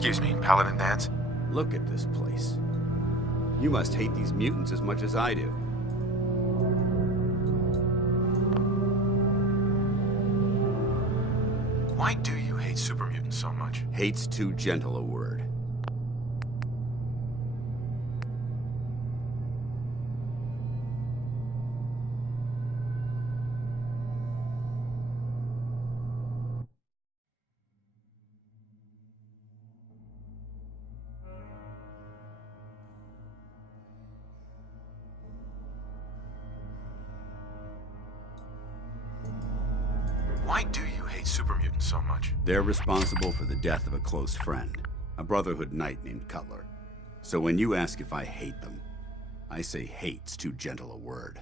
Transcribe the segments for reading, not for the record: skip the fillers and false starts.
Excuse me, Paladin Dance? Look at this place. You must hate these mutants as much as I do. Why do you hate Super Mutants so much? Hate's too gentle a word. Why do you hate Super Mutants so much? They're responsible for the death of a close friend, a Brotherhood knight named Cutler. So when you ask if I hate them, I say hate's too gentle a word.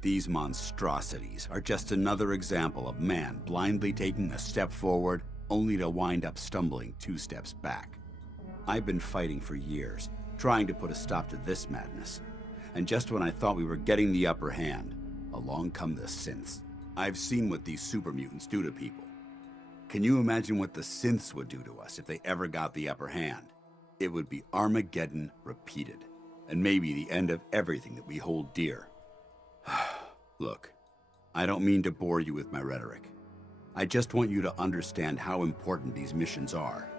These monstrosities are just another example of man blindly taking a step forward only to wind up stumbling 2 steps back. I've been fighting for years, trying to put a stop to this madness. And just when I thought we were getting the upper hand, along come the synths. I've seen what these super mutants do to people. Can you imagine what the synths would do to us if they ever got the upper hand? It would be Armageddon repeated, and maybe the end of everything that we hold dear. Look, I don't mean to bore you with my rhetoric. I just want you to understand how important these missions are.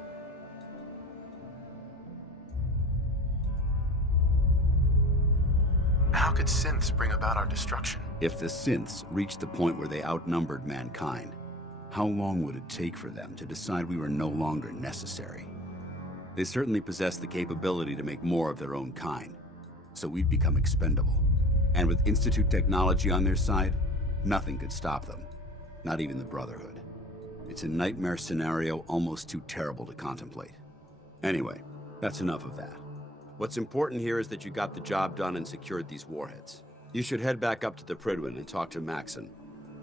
How could synths bring about our destruction? If the synths reached the point where they outnumbered mankind, how long would it take for them to decide we were no longer necessary? They certainly possess the capability to make more of their own kind, so we'd become expendable. And with Institute technology on their side, nothing could stop them, not even the Brotherhood. It's a nightmare scenario almost too terrible to contemplate. Anyway, that's enough of that. What's important here is that you got the job done and secured these warheads. You should head back up to the Prydwen and talk to Maxson.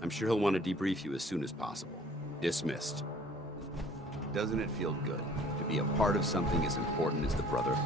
I'm sure he'll want to debrief you as soon as possible. Dismissed. Doesn't it feel good to be a part of something as important as the Brotherhood?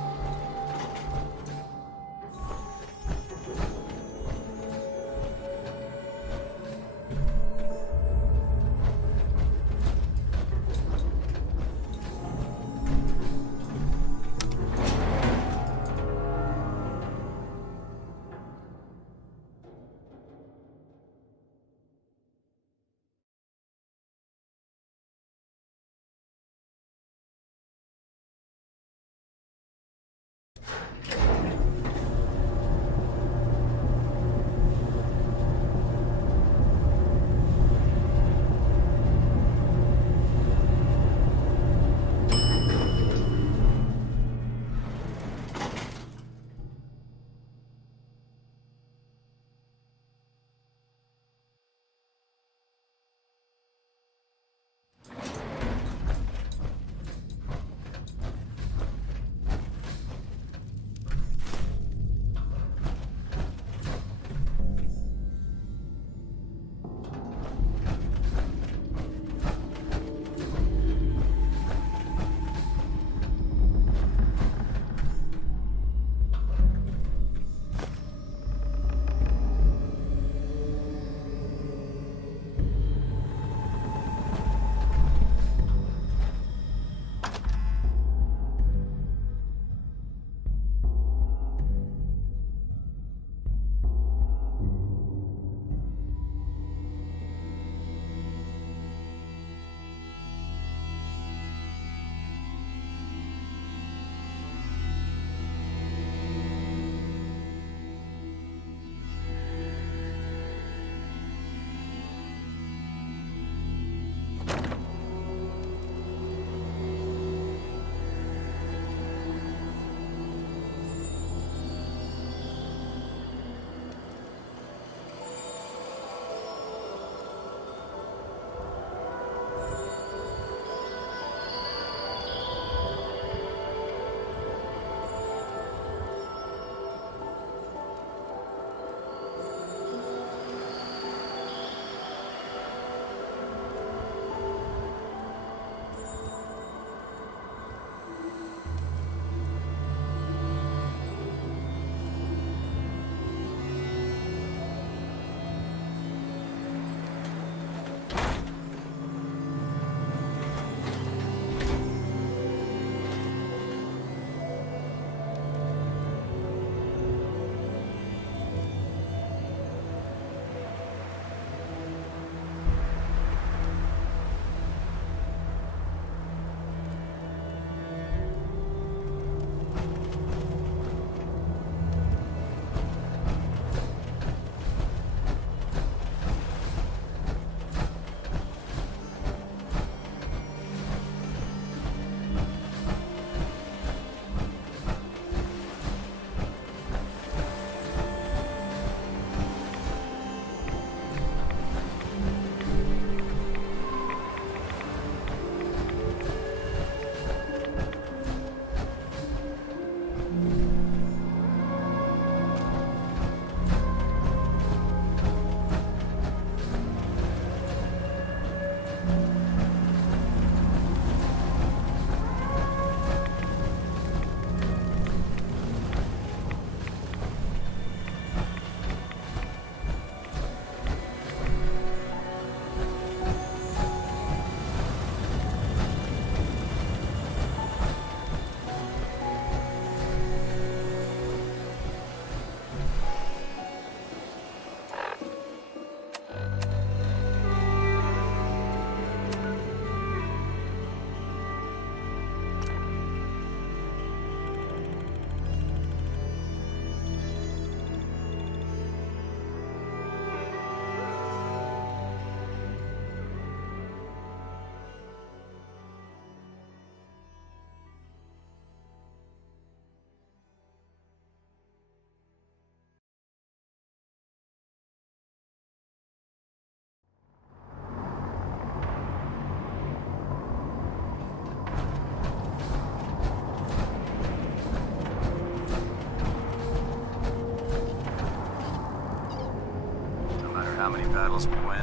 how many battles we win,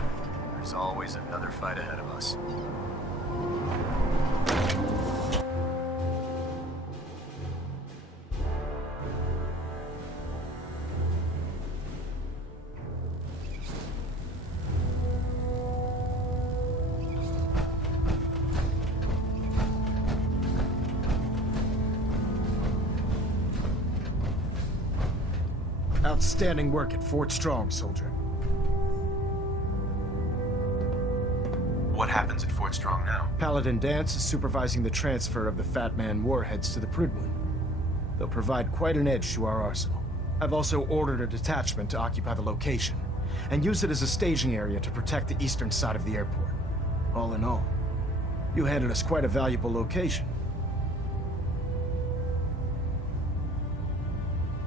there's always another fight ahead of us. Outstanding work at Fort Strong, soldier. What happens at Fort Strong now? Paladin Dance is supervising the transfer of the Fat Man warheads to the Prydwen. They'll provide quite an edge to our arsenal. I've also ordered a detachment to occupy the location, and use it as a staging area to protect the eastern side of the airport. All in all, you handed us quite a valuable location.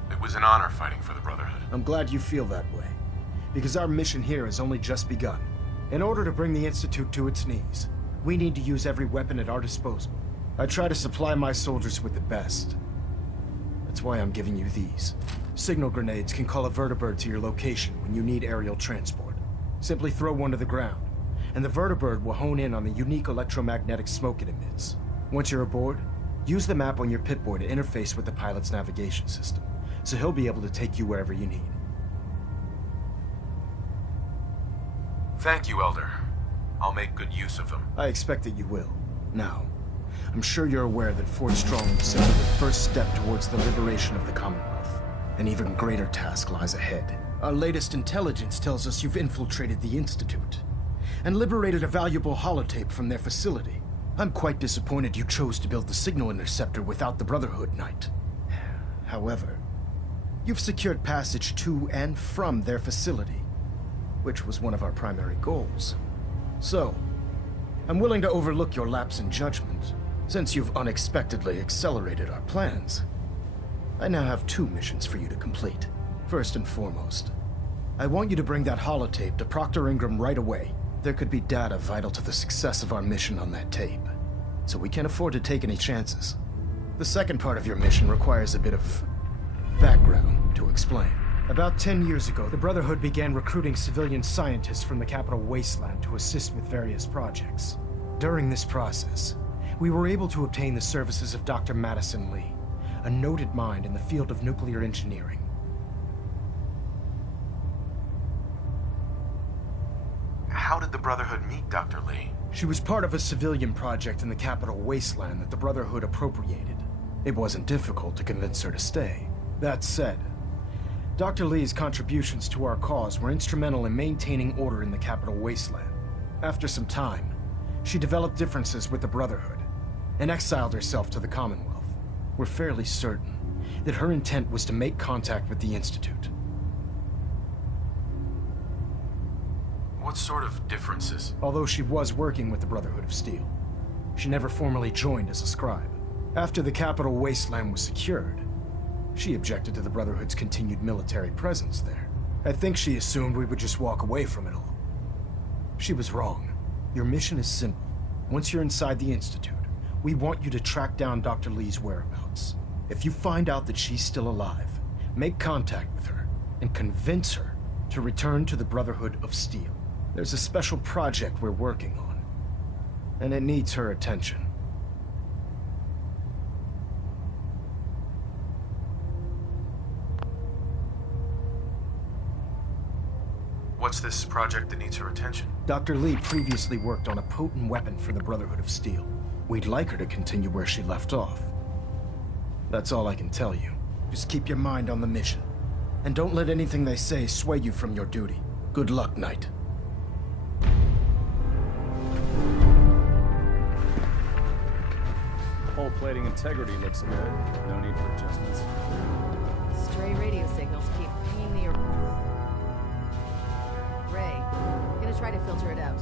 It was an honor fighting for the Brotherhood. I'm glad you feel that way, because our mission here has only just begun. In order to bring the Institute to its knees, we need to use every weapon at our disposal. I try to supply my soldiers with the best. That's why I'm giving you these. Signal grenades can call a vertibird to your location when you need aerial transport. Simply throw one to the ground, and the vertibird will hone in on the unique electromagnetic smoke it emits. Once you're aboard, use the map on your Pip-Boy to interface with the pilot's navigation system, so he'll be able to take you wherever you need. Thank you, Elder. I'll make good use of them. I expect that you will. Now, I'm sure you're aware that Fort Strong is simply the first step towards the liberation of the Commonwealth. An even greater task lies ahead. Our latest intelligence tells us you've infiltrated the Institute and liberated a valuable holotape from their facility. I'm quite disappointed you chose to build the signal interceptor without the Brotherhood Knight. However, you've secured passage to and from their facility, which was one of our primary goals. So, I'm willing to overlook your lapse in judgment, since you've unexpectedly accelerated our plans. I now have 2 missions for you to complete. First and foremost, I want you to bring that holotape to Proctor Ingram right away. There could be data vital to the success of our mission on that tape, so we can't afford to take any chances. The second part of your mission requires a bit of background to explain. About 10 years ago, the Brotherhood began recruiting civilian scientists from the capital wasteland to assist with various projects. During this process, we were able to obtain the services of Dr. Madison Lee, a noted mind in the field of nuclear engineering. How did the Brotherhood meet Dr. Lee? She was part of a civilian project in the capital wasteland that the Brotherhood appropriated. It wasn't difficult to convince her to stay. That said, Dr. Lee's contributions to our cause were instrumental in maintaining order in the capital wasteland. After some time, she developed differences with the Brotherhood and exiled herself to the Commonwealth. We're fairly certain that her intent was to make contact with the Institute. What sort of differences? Although she was working with the Brotherhood of Steel, she never formally joined as a scribe. After the capital wasteland was secured, she objected to the Brotherhood's continued military presence there. I think she assumed we would just walk away from it all. She was wrong. Your mission is simple. Once you're inside the Institute, we want you to track down Dr. Lee's whereabouts. If you find out that she's still alive, make contact with her and convince her to return to the Brotherhood of Steel. There's a special project we're working on, and it needs her attention. What's this project that needs her attention? Dr. Lee previously worked on a potent weapon for the Brotherhood of Steel. We'd like her to continue where she left off. That's all I can tell you. Just keep your mind on the mission, and don't let anything they say sway you from your duty. Good luck, Knight. Hull plating integrity looks good. No need for adjustments. Stray radio signals keep pinging the airport. Ray, gonna try to filter it out.